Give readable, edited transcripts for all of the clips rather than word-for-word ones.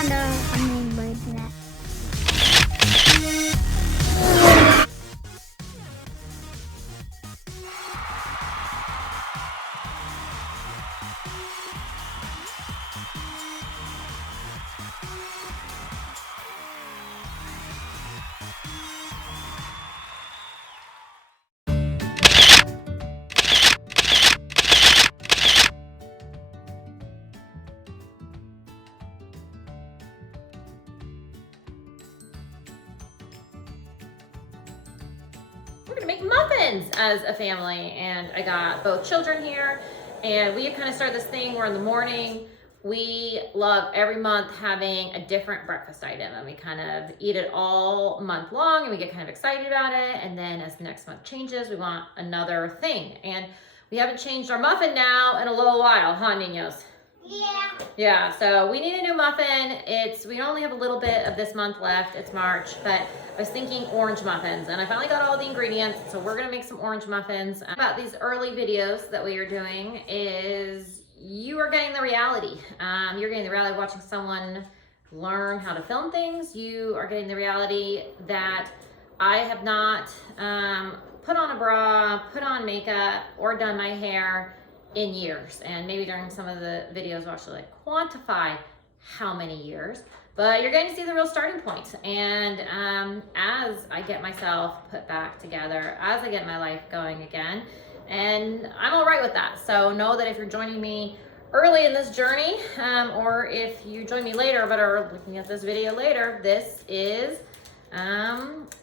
found a hummingbird for that. We're gonna make muffins as a family, and I got both children here, and we kind of started this thing where in the morning we love every month having a different breakfast item, and we kind of eat it all month long, and we get kind of excited about it, and then as the next month changes, we want another thing. And we haven't changed our muffin now in a little while, huh, Niños? Yeah. Yeah, so we need a new muffin. We only have a little bit of this month left. It's March, but I was thinking orange muffins, and I finally got all the ingredients, so we're gonna make some orange muffins. About these early videos that we are doing is you are getting the reality. You're getting the reality of watching someone learn how to film things. You are getting the reality that I have not put on a bra, put on makeup, or done my hair in years. And maybe during some of the videos we'll actually like quantify how many years, but you're getting to see the real starting point. And as I get myself put back together, as I get my life going again, and I'm all right with that. So know that if you're joining me early in this journey, or if you join me later but are looking at this video later, this is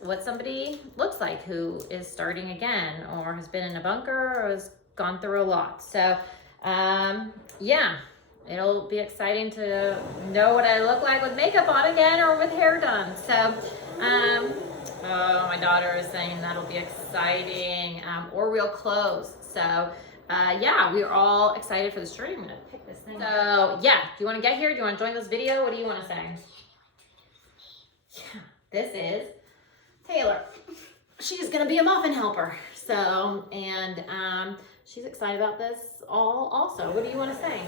what somebody looks like who is starting again, or has been in a bunker, or has gone through a lot. So yeah, it'll be exciting to know what I look like with makeup on again, or with hair done. So oh, my daughter is saying that'll be exciting, or real clothes. So yeah, we're all excited for this journey. I'm gonna pick this thing. So yeah, do you want to get here? Do you want to join this video? What do you want to say? Yeah, this is Taylor. She's gonna be a muffin helper. So, and she's excited about this also. What do you want to say?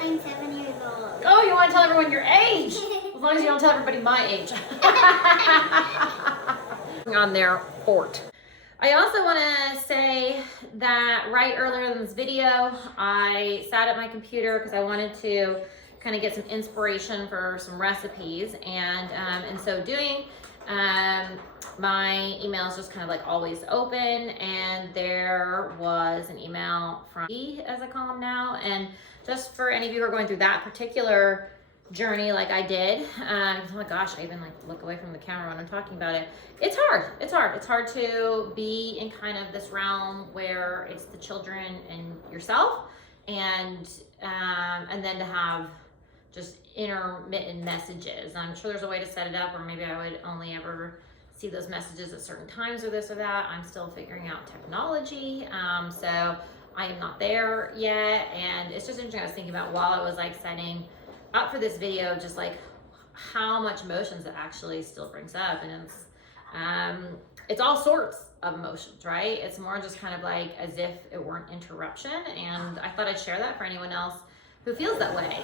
I'm 7 years old. Oh, you want to tell everyone your age? As long as you don't tell everybody my age. On their fort. I also want to say that right earlier in this video, I sat at my computer because I wanted to kind of get some inspiration for some recipes, and in so doing, my email is just kind of like always open, and there was an email from E, as I call them now. And just for any of you who are going through that particular journey like I did, oh my gosh, I even like look away from the camera when I'm talking about it. It's hard to be in kind of this realm where it's the children and yourself, and then to have just intermittent messages. I'm sure there's a way to set it up, or maybe I would only ever see those messages at certain times, or this or that. I'm still figuring out technology, so I am not there yet. And it's just interesting. I was thinking about while I was like setting up for this video, just like how much emotions it actually still brings up, and it's all sorts of emotions, right? It's more just kind of like as if it were an interruption, and I thought I'd share that for anyone else who feels that way,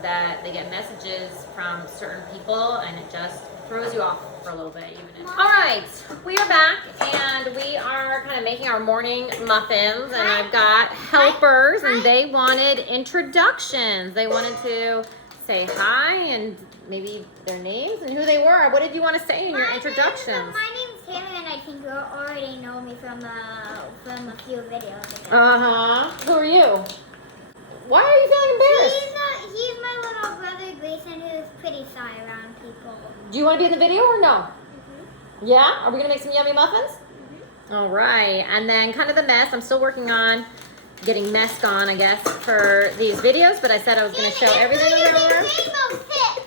that they get messages from certain people and it just throws you off for a little bit. All right, we are back, and we are kind of making our morning muffins, and I've got helpers, and they wanted introductions. They wanted to say hi and maybe their names and who they were. What did you want to say in your introductions? My name's Taylor, and I think you already know me from a few videos ago. Who are you? Why are you feeling embarrassed? He's my little brother Grayson, who's pretty shy around people. Do you want to be in the video or no? Yeah? Are we gonna make some yummy muffins? All right, and then kind of the mess. I'm still working on getting mess gone, I guess, for these videos, but I said I was gonna show everything around.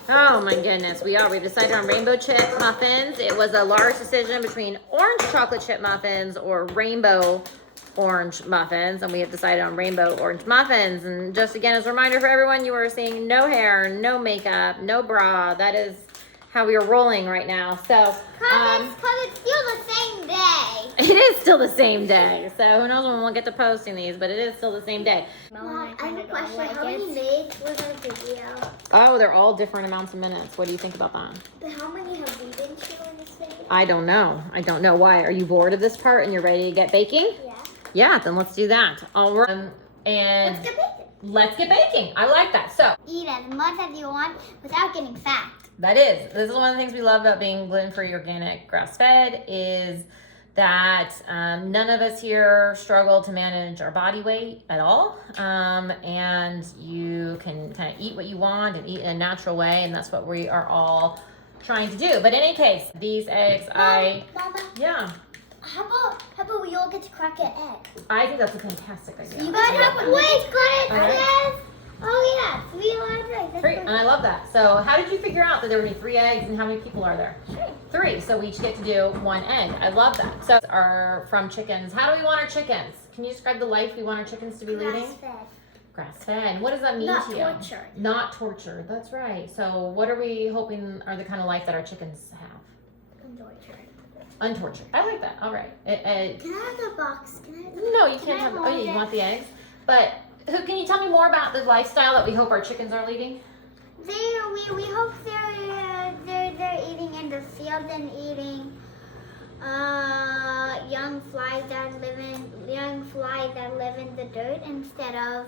Oh my goodness, we decided on rainbow chip muffins. It was a large decision between orange chocolate chip muffins or rainbow orange muffins, and we have decided on rainbow orange muffins. And just again as a reminder for everyone, you are seeing no hair, no makeup, no bra. That is how we are rolling right now. So, Cause it's still the same day. it is still the same day. So who knows when we'll get to posting these, but it is still the same day. Mom, I have a question. How many minutes was our video? Oh, they're all different amounts of minutes. What do you think about that? But how many have we been showing this video? I don't know. I don't know why. Are you bored of this part and you're ready to get baking? Yeah. Yeah, then let's do that. All right. And Let's get baking. let's get baking. I like that. So Eat as much as you want without getting fat. this is one of the things we love about being gluten-free, organic, grass-fed is that none of us here struggle to manage our body weight at all. And you can kind of eat what you want and eat in a natural way. And that's what we are all trying to do. But in any case, these eggs, Mama, yeah, how about we all get to crack an egg? I think that's a fantastic idea. You guys have wait, got it. Okay. Yes. Oh yeah, 3 large eggs. Three, and I love that. So how did you figure out that there would be 3 eggs and how many people are there? 3. So we each get to do 1 egg. I love that. So are from chickens. How do we want our chickens? Can you describe the life we want our chickens to be leading? Grass-fed. Grass-fed. What does that mean Not to you? tortured. Not tortured. That's right. So what are we hoping are the kind of life that our chickens have? Untortured. Untortured. I like that. All right. Can I have the box? Can I have the No, you Can can't I have. have Oh, yeah, one you egg? want the eggs? But can you tell me more about the lifestyle that we hope our chickens are leading? We hope they're eating in the field and eating young flies that live in the dirt instead of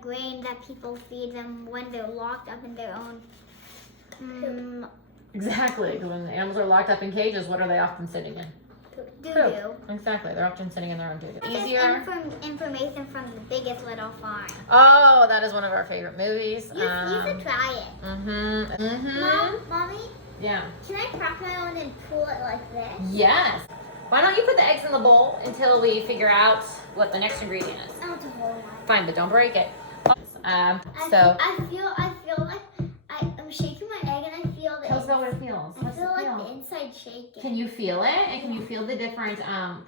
grain that people feed them when they're locked up in their own Exactly. Because when the animals are locked up in cages, what are they often sitting in? doo-doo. Exactly. They're often sitting in their own doo-doo. This Easier. information from the Biggest Little Farm. Oh, that is one of our favorite movies. You should try it. Mm-hmm. Mommy, Yeah. can I crack my own and pull it like this? Yes. Why don't you put the eggs in the bowl until we figure out what the next ingredient is? I want to hold one. Fine, but don't break it. I feel like I'm shaking my egg and I feel Tell us about what it feels. I What's feel it like feel? the inside shaking. Can you feel it? And can you feel the different,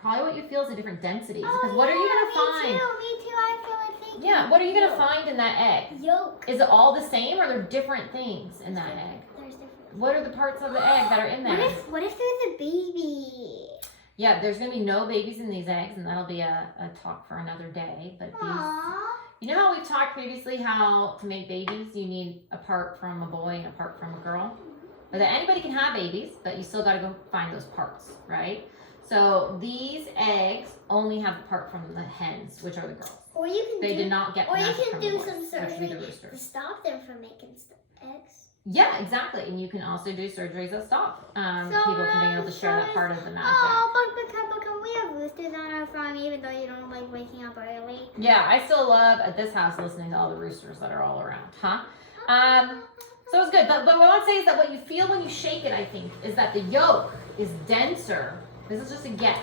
probably what you feel is the different densities. Oh, Because what are you going to find? Me too. I feel it. Thank Yeah, you. what are you going to find in that egg? Yolk. Is it all the same or are there different things in that egg? There's different. What are the parts of the egg that are in there? What if there's a baby? Yeah, there's going to be no babies in these eggs, and that'll be a talk for another day. But these, Aww. you know how we've talked previously how to make babies, you need a part from a boy and a part from a girl? Or that anybody can have babies, but you still got to go find those parts, right? So these eggs only have a part from the hens, which are the girls. Or you can They did not get Or you passed can from do the boys, some which would be surgery the to roosters. stop them from making eggs. Yeah, exactly. And you can also do surgeries that stop people from being able to share that part of the magic. Oh, but can we have roosters on our farm even though you don't like waking up early? Yeah, I still love at this house listening to all the roosters that are all around, huh? So it's good. But what I want to say is that what you feel when you shake it, I think, is that the yolk is denser. This is just a guess.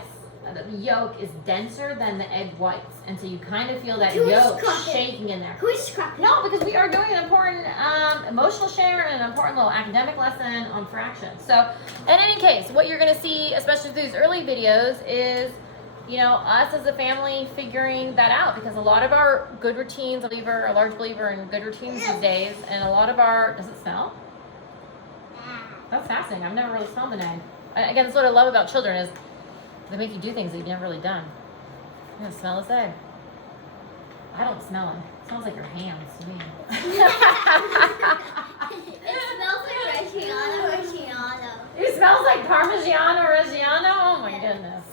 That the yolk is denser than the egg whites. And so you kind of feel that Who's yolk cracking? shaking in there. Who's cracking? No, because we are doing an important emotional share and an important little academic lesson on fractions. So in any case, what you're going to see, especially through these early videos, is us as a family figuring that out, because a lot of our good routines, a large believer in good routines these days, and a lot of our, does it smell? That's fascinating. I've never really smelled an egg. Again, that's what I love about children is they make you do things that you've never really done. I'm gonna smell this egg. I don't smell it. It smells like your hands to me. It smells like Reggiano. It smells like Parmigiano Reggiano. Oh my goodness.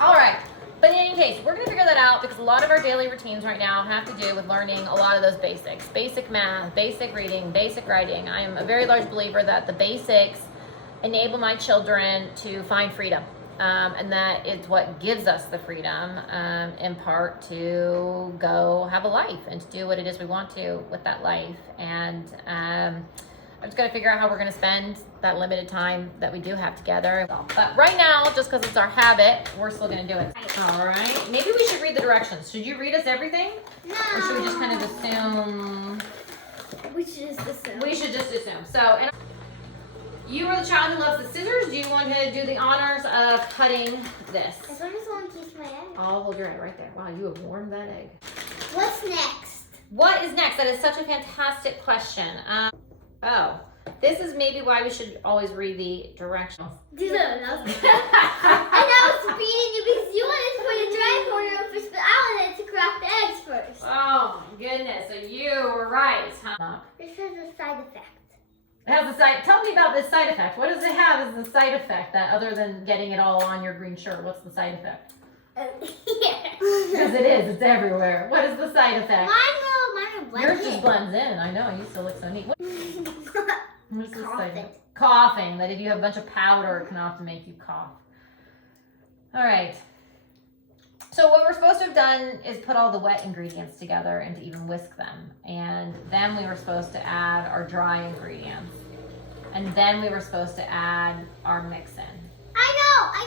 All right. But in any case, we're going to figure that out because a lot of our daily routines right now have to do with learning a lot of those basics. Basic math, basic reading, basic writing. I am a very large believer that the basics enable my children to find freedom. And that it's what gives us the freedom, in part, to go have a life and to do what it is we want to with that life. And I'm just going to figure out how we're going to spend that limited time that we do have together. But right now, just because it's our habit, we're still going to do it. All right. Maybe we should read the directions. Should you read us everything? No. Or should we just kind of assume? We should just assume. We should just assume. So, and you are the child who loves the scissors. Do you want to do the honors of cutting this? As long as someone keeps my egg. I'll hold your egg right there. Wow, you have warmed that egg. What's next? What is next? That is such a fantastic question. Oh, this is maybe why we should always read the directions. And I was beating you because you wanted to put a dry corner first, but I wanted to crack the eggs first. Oh my goodness, so you were right, huh? This is a side effect. It has a side. Tell me about this side effect. What does it have as the side effect that other than getting it all on your green shirt? What's the side effect? Because it is. It's everywhere. What is the side effect? Mine will blend Yours in. just blends in. I know. You still look so neat. What's the side Coughing. effect? Coughing. That if you have a bunch of powder, it can often make you cough. All right. So what we're supposed to have done is put all the wet ingredients together and to even whisk them. And then we were supposed to add our dry ingredients. And then we were supposed to add our mix-in. I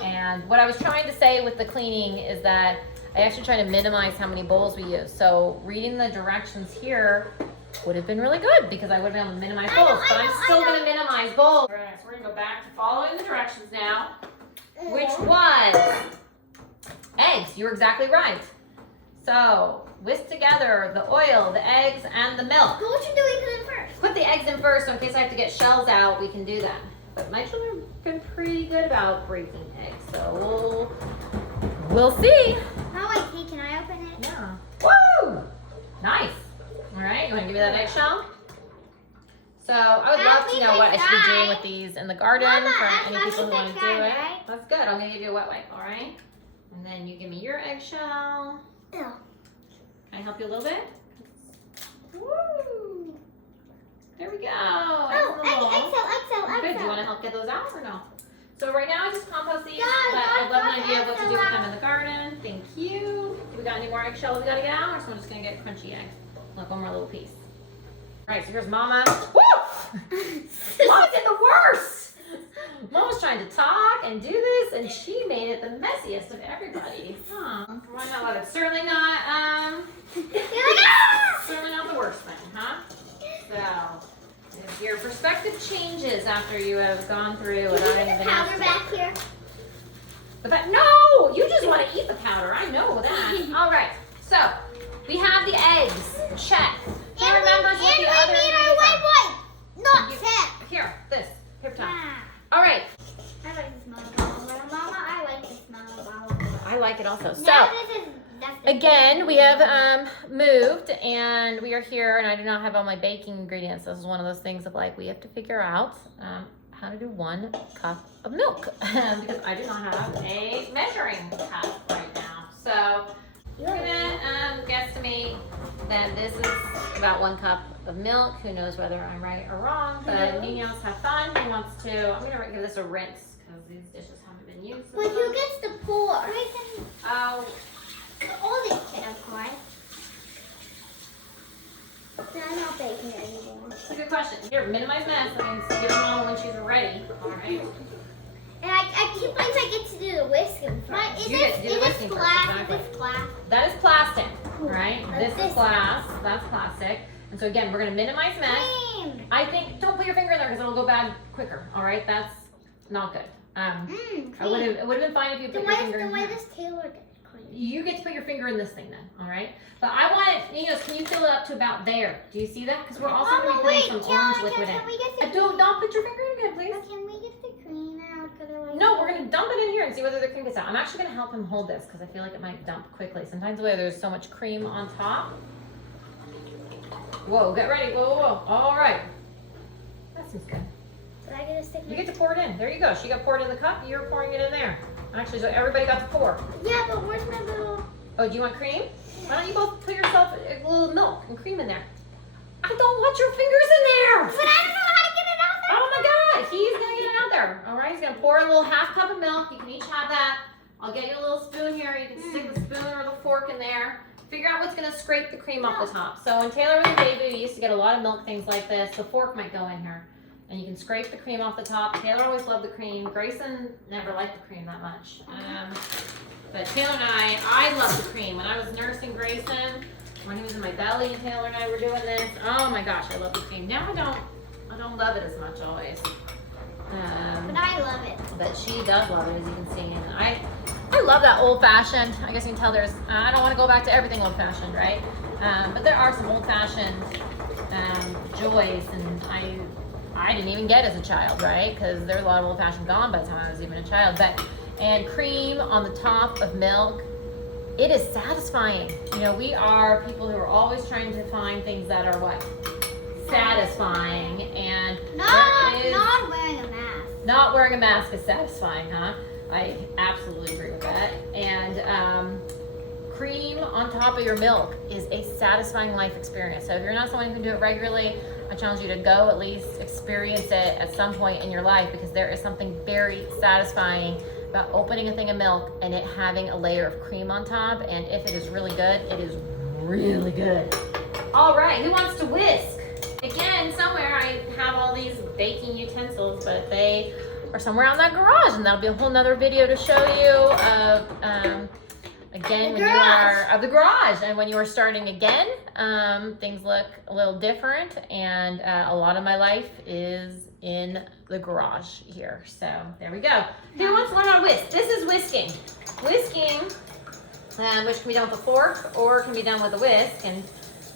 know. And what I was trying to say with the cleaning is that I actually try to minimize how many bowls we use. So reading the directions here would have been really good because I would have been able to minimize bowls. But I'm still going to minimize bowls. All right, so we're going to go back to following the directions now, which was eggs. You were exactly right. So whisk together the oil, the eggs, and the milk. But what you doing to them first? Put the eggs in first, so in case I have to get shells out, we can do that. But my children have been pretty good about breaking eggs, so we'll see. Oh, I see. Can I open it? Yeah. Woo! Nice. All right, you want to give me that eggshell? So I would love to know what I should be doing with these in the garden Mama, for any I people who think want to I do tried, it. right? That's good. I'm going to give you a wet wipe, all right? And then you give me your eggshell. Ew. Can I help you a little bit? Woo! There we go. Oh, Good. Do you Excel. want to help get those out or no? So right now I just compost these, God, but I'd love an God, idea of what to do with Excel them in the garden. Thank you. Do we got any more eggshells we got to get out, or is one just going to get crunchy eggs? Look, one more little piece. All right, so here's Mama. Woo! Mama's in the worst. Mama's trying to talk and do this, and she made it the messiest of everybody. Huh? Why not love it? Certainly not. Certainly not the worst thing, huh? So. If your perspective changes after you have gone through without anything else. Powder back here. No, you just want to eat the powder. I know that. All right. So we have the eggs. Check. Who remembers what the other ingredients are? Not You- check. Here, this. Here, Tom. Ah, All right. I like the smell of bubble. Mama, I like the smell of bubble. I like it also. Now So that's the again, we have moved and we are here, and I do not have all my baking ingredients. This is one of those things of like we have to figure out how to do 1 cup of milk because I do not have a measuring cup right now. So we're gonna guesstimate that this is about 1 cup of milk. Who knows whether I'm right or wrong? But Ninos, have fun. He wants to. I'm gonna give this a rinse because these dishes haven't been used. But who gets the pour? Oh. All these kids, of course. I'm not baking it anymore. That's a good question. Here, minimize mess. I mean, give them all when she's ready. All right. And I keep like I get to do the whisking first. You get to do the whisking first, exactly. Is this glass? That is plastic, right? Like This is this. glass. That's plastic. And so again, we're gonna minimize mess. Cream. I think don't put your finger in there because it'll go bad quicker. All right, that's not good. It would have been fine if you put your finger in Then why here. does Taylor get cream? You get to put your finger in this thing then, all right? But I want it, Ninos, can you fill it up to about there? Do you see that? Because we're also going to be putting some orange liquid in. Can we get the Don't put your finger in again, please. Can we get the cream out? No, we're going to dump it in here and see whether the cream gets out. I'm actually going to help him hold this because I feel like it might dump quickly. Sometimes where there's so much cream on top. Whoa, get ready. Whoa. All right. That seems good. Did I get a stick? You get to pour it in. There you go. She got poured in the cup. You're pouring it in there. Actually, so everybody got to pour. Yeah, but where's my little... Oh, do you want cream? Why don't you both put yourself a little milk and cream in there? I don't want your fingers in there. But I don't know how to get it out there. Oh my God, he's gonna get it out there. All right, he's gonna pour a little half cup of milk. You can each have that. I'll get you a little spoon here. You can stick the spoon or the fork in there. Figure out what's gonna scrape the cream off the top. So when Taylor was a baby, we used to get a lot of milk things like this. The fork might go in here. And you can scrape the cream off the top. Taylor always loved the cream. Grayson never liked the cream that much. But Taylor and I love the cream. When I was nursing Grayson, when he was in my belly, and Taylor and I were doing this, oh my gosh, I love the cream. Now I don't love it as much always. But I love it. But she does love it, as you can see. And I love that old fashioned. I guess you can tell there's, I don't want to go back to everything old fashioned, right? But there are some old fashioned joys, and I I didn't even get as a child, right? Because there's a lot of old-fashioned gone by the time I was even a child. And cream on the top of milk, it is satisfying. You know, we are people who are always trying to find things that are what? Satisfying. And not wearing a mask. Not wearing a mask is satisfying, huh? I absolutely agree with that. And cream on top of your milk is a satisfying life experience. So if you're not someone who can do it regularly, I challenge you to go at least experience it at some point in your life, because there is something very satisfying about opening a thing of milk and it having a layer of cream on top. And if it is really good, it is really good. All right, who wants to whisk? Again, somewhere I have all these baking utensils, but they are somewhere out in that garage, and that'll be a whole nother video to show you of again, when you are of the garage, and when you are starting again, things look a little different, and a lot of my life is in the garage here. So there we go. Who wants to learn how to whisk? This is whisking. Whisking, which can be done with a fork or can be done with a whisk, and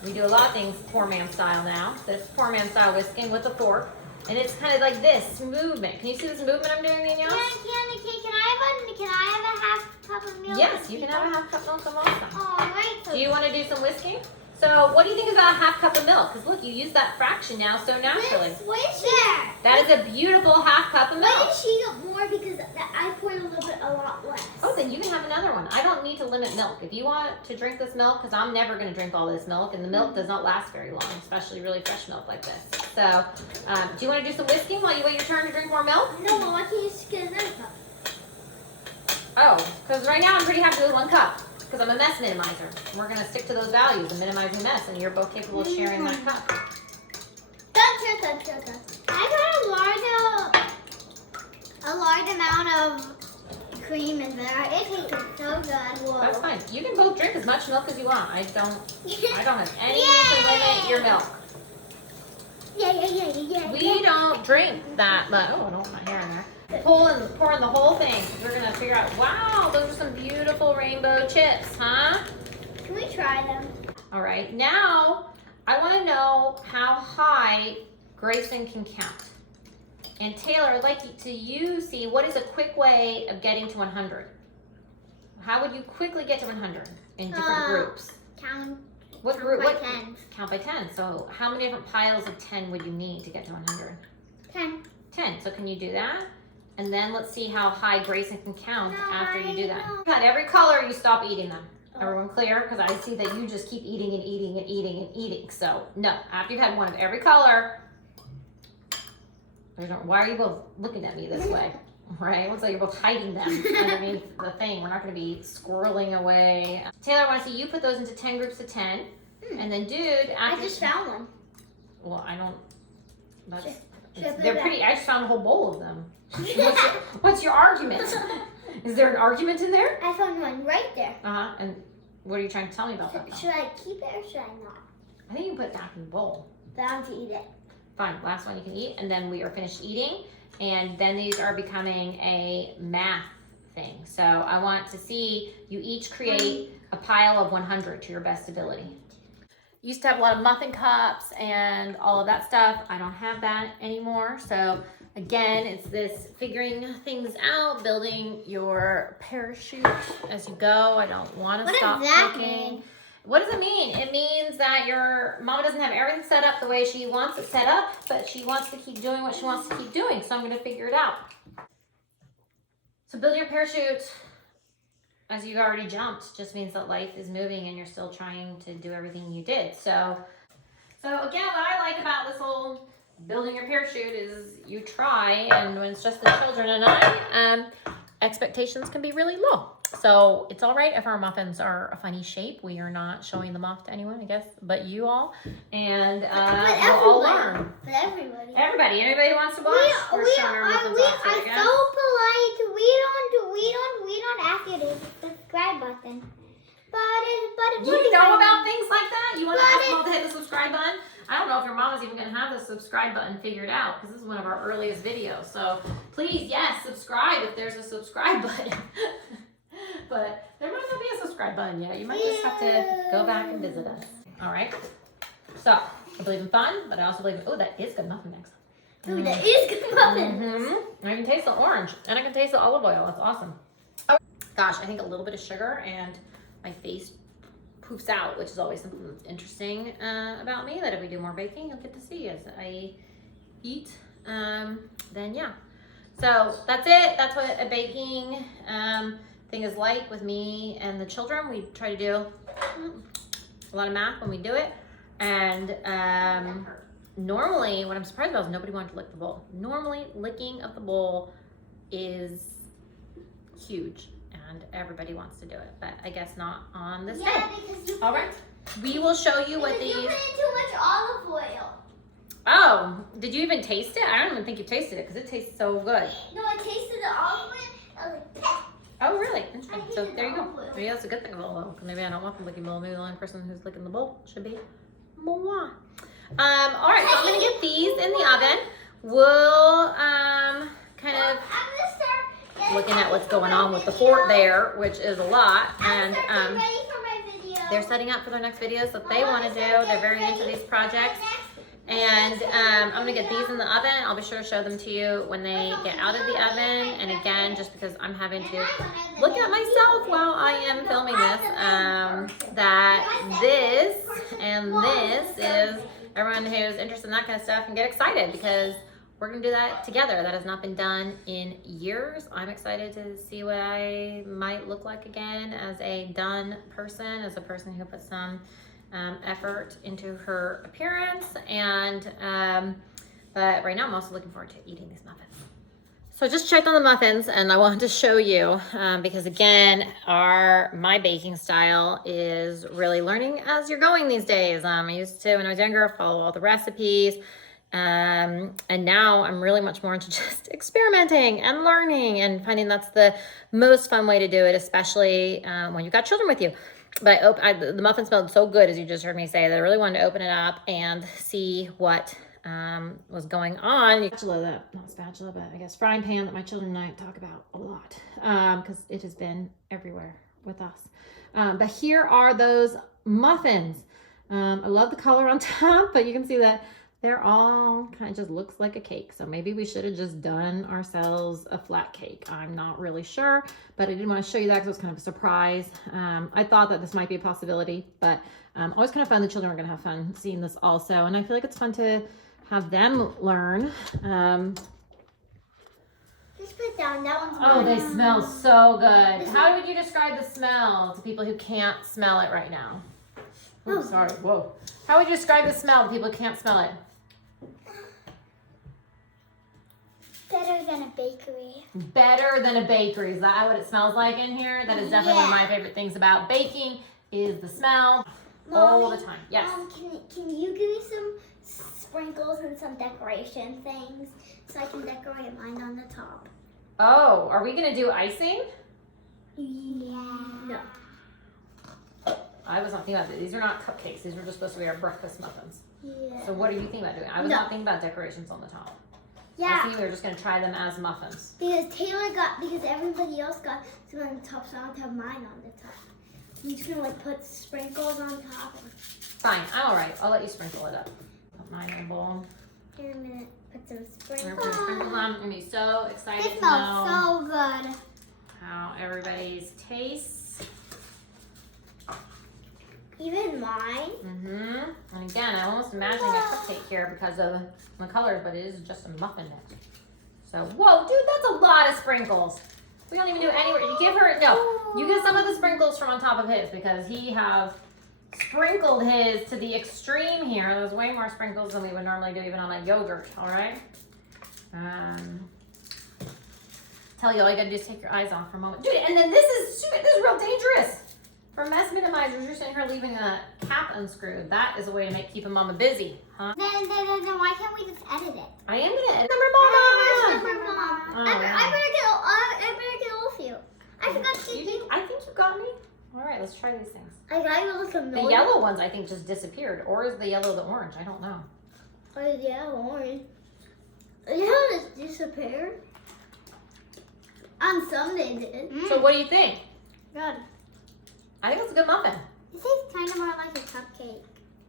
we do a lot of things poor man style now. This poor man style whisking with a fork, and it's kind of like this movement. Can you see this movement I'm doing, Danielle? Can I have a half cup of milk? Yes, you can have a half cup of milk also. All right. Do you want to do some whisking? So what do you think about a half cup of milk? Because look, you use that fraction now so naturally. That is a beautiful half cup of milk. Why did she get more? Because I poured a lot less. Oh, then you can have another one. I don't need to limit milk. If you want to drink this milk, because I'm never going to drink all this milk, and the milk does not last very long, especially really fresh milk like this. So, do you want to do some whisking while you wait your turn to drink more milk? No, why can't you just get another cup? Oh, because right now I'm pretty happy with 1 cup. Because I'm a mess minimizer. We're going to stick to those values of minimizing mess, and you're both capable of sharing that cup. Done. I got a large amount of cream in there. It tastes so good. Whoa. That's fine. You can both drink as much milk as you want. I don't have any need to limit your milk. Yeah. We don't drink that much. Oh, I don't want my hair in there. Pouring the whole thing. We're gonna figure out, wow, those are some beautiful rainbow chips, huh? Can we try them? All right, now I wanna know how high Grayson can count. And Taylor, I'd like you to see what is a quick way of getting to 100. How would you quickly get to 100 in different groups? Count What group? by 10. Count by 10. So how many different piles of 10 would you need to get to 100? 10. 10. So can you do that? And then let's see how high Grayson can count after you do that. Cut every color, you stop eating them. Everyone clear? Because I see that you just keep eating and eating and eating and eating. So no, after you've had one of every color, why are you both looking at me this way? Right? It looks like you're both hiding them underneath the thing. We're not going to be squirreling away. Taylor, I want to see you put those into 10 groups of 10. And then dude, after... I just found one. Well, I don't... Should they're pretty... I just found a whole bowl of them. What's your argument? Is there an argument in there? I found one right there. Uh-huh. And what are you trying to tell me about that? Should I keep it or should I not? I think you can put it back in the bowl. But I want to eat it. Fine. Last one you can eat. And then we are finished eating. And then these are becoming a math thing. So I want to see you each create a pile of 100 to your best ability. Used to have a lot of muffin cups and all of that stuff. I don't have that anymore. So again, it's this figuring things out, building your parachute as you go. I don't want to stop cooking. What does it mean? It means that your mama doesn't have everything set up the way she wants it set up, but she wants to keep doing what she wants to keep doing. So I'm going to figure it out. So build your parachute as you've already jumped just means that life is moving and you're still trying to do everything you did. So again, what I like about this whole building your parachute is you try, and when it's just the children and I, expectations can be really low. So it's all right if our muffins are a funny shape. We are not showing them off to anyone, I guess, but you all. And we'll all learn. But everybody. Anybody who wants to watch? We're showing our muffins off to you guys. So polite. We don't ask you to hit the subscribe button. You know about things like that? You want to ask mom to hit the subscribe button? I don't know if your mom is even going to have the subscribe button figured out, because this is one of our earliest videos. So please, yes, subscribe if there's a subscribe button. But there might not be a subscribe button yet. You might just have to go back and visit us. All right. So I believe in fun, but I also believe in, oh, that is good muffin mix. Ooh, that is good muffins. Mm-hmm. I can taste the orange, and I can taste the olive oil. That's awesome. Oh, gosh, I think a little bit of sugar and my face poofs out, which is always something that's interesting about me, that if we do more baking, you'll get to see as I eat. Then yeah. So that's it. That's what a baking thing is like with me and the children. We try to do a lot of math when we do it. And normally, what I'm surprised about is nobody wanted to lick the bowl. Normally, licking of the bowl is huge and everybody wants to do it, but I guess not on this day. Because you All right, we will show you what these. You put in too much olive oil. Oh, did you even taste it? I don't even think you tasted it because it tastes so good. No, I tasted the olive oil. I was like, Pah! Oh, really? Interesting. So hated there you the go. olive oil. Maybe that's a good thing about oil. Maybe I don't want them licking the bowl. Maybe the only person who's licking the bowl should be moi. All right, so I'm gonna get these in the oven. We'll kind of I'm gonna start looking at what's going on with the fort there, which is a lot, and I'm ready for my video. they're setting up for their next videos that they want to do. They're very into these projects. And I'm gonna get these in the oven. I'll be sure to show them to you when they get out of the oven. And again, just because I'm having to look at myself while I am filming this, that this and this is everyone who's interested in that kind of stuff can get excited because we're gonna do that together. That has not been done in years. I'm excited to see what I might look like again as a done person, as a person who puts some effort into her appearance, and but right now I'm also looking forward to eating these muffins. So I just checked on the muffins and I wanted to show you because again my baking style is really learning as you're going these days. I used to, when I was younger, follow all the recipes, and now I'm really much more into just experimenting and learning and finding that's the most fun way to do it, especially when you've got children with you. But the muffin smelled so good, as you just heard me say, that I really wanted to open it up and see what was going on. Not spatula, but I guess frying pan that my children and I talk about a lot because it has been everywhere with us. But here are those muffins. I love the color on top, but you can see that they're all kind of just looks like a cake. So maybe we should have just done ourselves a flat cake. I'm not really sure, but I didn't want to show you that because it was kind of a surprise. I thought that this might be a possibility, but always kind of fun. The children are going to have fun seeing this also. And I feel like it's fun to have them learn. Just put it down. That one's Oh, they smell so good. How would you describe the smell to people who can't smell it right now? Oh, sorry. Whoa. How would you describe the smell to people who can't smell it? Better than a bakery. Better than a bakery. Is that what it smells like in here? That is definitely one of my favorite things about baking is the smell. Mommy, all the time. Yes. Can you give me some sprinkles and some decoration things so I can decorate mine on the top? Oh, are we gonna do icing? Yeah. No. I was not thinking about it. These are not cupcakes. These were just supposed to be our breakfast muffins. Yeah. So what are you thinking about doing? I was not thinking about decorations on the top. Yeah. I think we were just gonna try them as muffins. Because everybody else got some on the top, so I want to have mine on the top. I'm just gonna put sprinkles on top. Fine, I'm all right. I'll let you sprinkle it up. Put mine in a bowl. And I'm gonna put some We're sprinkles. gonna put sprinkles on. I'm gonna be so excited It to smells know so good. how everybody's tastes. Even mine. And again, I almost imagined a cupcake here because of the colors, but it is just a muffin mix. So, whoa, dude, that's a lot of sprinkles. We don't even do anywhere. You give her, no, you get some of the sprinkles from on top of his because he has sprinkled his to the extreme here. There's way more sprinkles than we would normally do even on that yogurt, all right? Tell you all you gotta do is take your eyes off for a moment. Dude, and then this is real dangerous. For mess minimizers, you're sitting here leaving a cap unscrewed. That is a way to keep a mama busy, huh? Then why can't we just edit it? I am gonna edit number mama. Mom. I better get all of you. I forgot to I think you got me. All right, let's try these things. I got you look annoying. The yellow ones I think just disappeared, or is the yellow the orange? I don't know. Oh yeah, orange. Yeah, it disappeared. On some they did. So what do you think? Good. I think it's a good muffin. It tastes kind of more like a cupcake.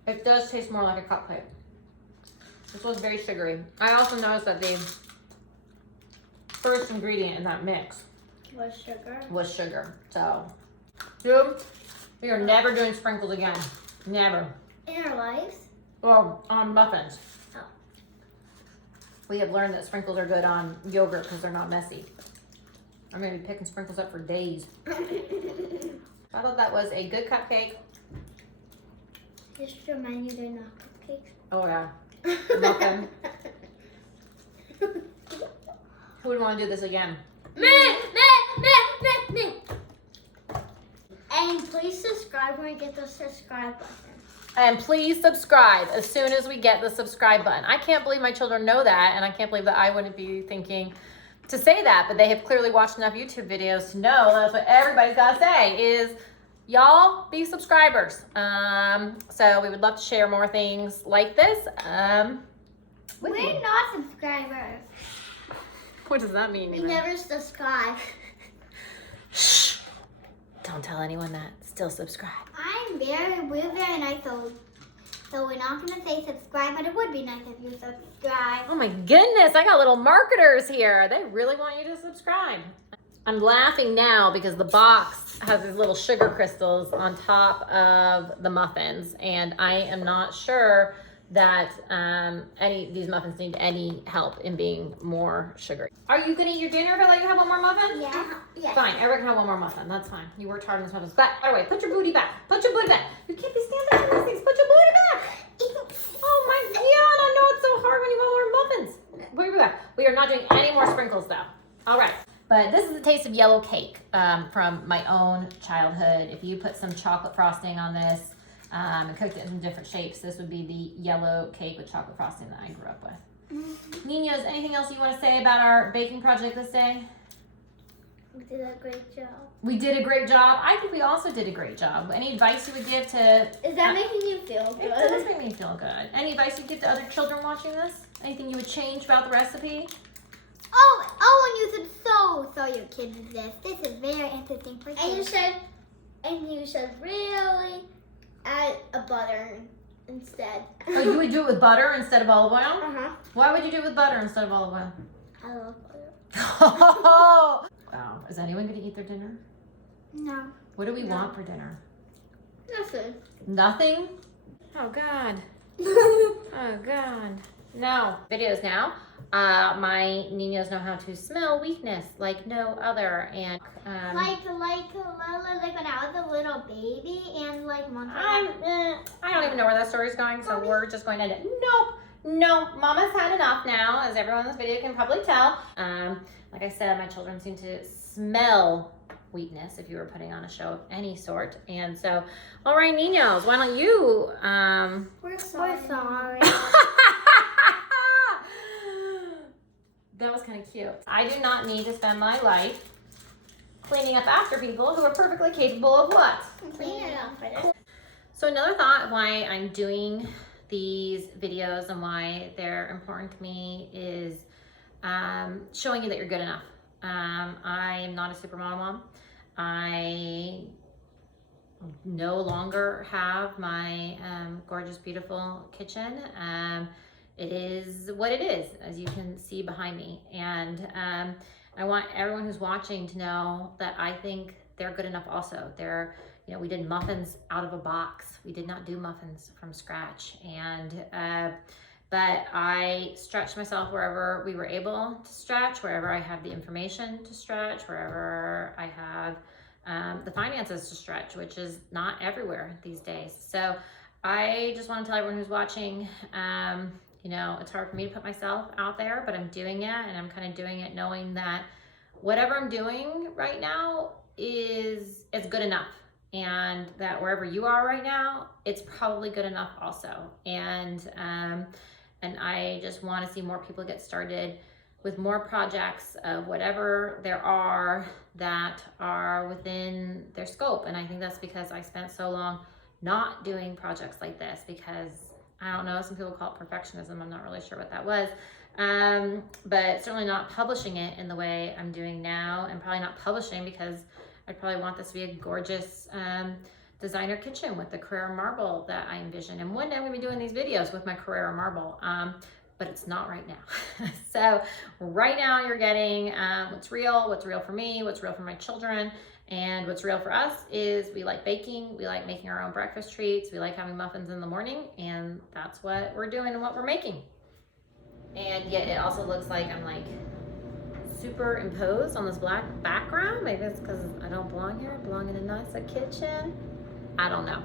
It does taste more like a cupcake. This was very sugary. I also noticed that the first ingredient in that mix was sugar. So, dude, we are never doing sprinkles again. Never. In our lives? Or on muffins. Oh. We have learned that sprinkles are good on yogurt because they're not messy. I'm going to be picking sprinkles up for days. I thought that was a good cupcake. Just to remind you they're not cupcakes. Oh, yeah. Muffin. Who would want to do this again? Me. And please subscribe when we get the subscribe button. And please subscribe as soon as we get the subscribe button. I can't believe my children know that, and I can't believe that I wouldn't be thinking to say that, but they have clearly watched enough YouTube videos to know that's what everybody's got to say is, y'all be subscribers. So we would love to share more things like this with you. We're not subscribers. What does that mean? We never subscribe. Shh. Don't tell anyone that. Still subscribe. We're very nice, so we're not gonna say subscribe, but it would be nice if you subscribe. Oh my goodness, I got little marketers here. They really want you to subscribe. I'm laughing now because the box has these little sugar crystals on top of the muffins, and I am not sure that these muffins need any help in being more sugary. Are you gonna eat your dinner if I let you have one more muffin? Yeah. Yes. Fine, Eric can have one more muffin. That's fine. You worked hard on this muffins. But by the way, put your booty back. Put your booty back. You can't be standing on these things. Put your booty back. Oh my God, I know it's so hard when you want more muffins. Put your booty back. We are not doing any more sprinkles though. All right. But this is the taste of yellow cake from my own childhood. If you put some chocolate frosting on this and cooked it in different shapes, this would be the yellow cake with chocolate frosting that I grew up with. Ninos, anything else you want to say about our baking project this day? We did a great job. We did a great job. I think we also did a great job. Any advice you would give to... Is that making you feel good? It does make me feel good. Any advice you'd give to other children watching this? Anything you would change about the recipe? Oh, and you should show your kids this. This is very interesting for kids. And you should really add a butter instead. Oh, you would do it with butter instead of olive oil? Uh-huh. Why would you do it with butter instead of olive oil? I love butter. Wow. Is anyone going to eat their dinner? No. What do we want for dinner? Nothing. Nothing? Oh, God. Oh, God. No. Videos now. My niños know how to smell weakness like no other, and like when I was a little baby, and like I don't even know where that story's going, so we're just going to end it. No, Mama's had enough now, as everyone in this video can probably tell. Like I said, my children seem to smell weakness if you were putting on a show of any sort, and so, all right, niños, why don't you? We're sorry. That was kind of cute. I do not need to spend my life cleaning up after people who are perfectly capable of what? Cleaning it up for this. So another thought of why I'm doing these videos and why they're important to me is showing you that you're good enough. I am not a supermodel mom. I no longer have my gorgeous, beautiful kitchen. It is what it is, as you can see behind me. And I want everyone who's watching to know that I think they're good enough also. We did muffins out of a box. We did not do muffins from scratch. And, but I stretched myself wherever we were able to stretch, wherever I have the information to stretch, wherever I have the finances to stretch, which is not everywhere these days. So I just want to tell everyone who's watching, it's hard for me to put myself out there, but I'm doing it, and I'm kind of doing it knowing that whatever I'm doing right now is good enough, and that wherever you are right now, it's probably good enough also. And I just want to see more people get started with more projects of whatever there are that are within their scope. And I think that's because I spent so long not doing projects like this, because I don't know, some people call it perfectionism. I'm not really sure what that was. But certainly not publishing it in the way I'm doing now, and probably not publishing because I'd probably want this to be a gorgeous designer kitchen with the Carrera marble that I envision. And one day I'm gonna be doing these videos with my Carrera marble. but it's not right now. So right now you're getting what's real for me, what's real for my children, and what's real for us is we like baking, we like making our own breakfast treats, we like having muffins in the morning, and that's what we're doing and what we're making. And yet it also looks like I'm like superimposed on this black background. Maybe it's because I don't belong here. I belong in a nicer kitchen. I don't know.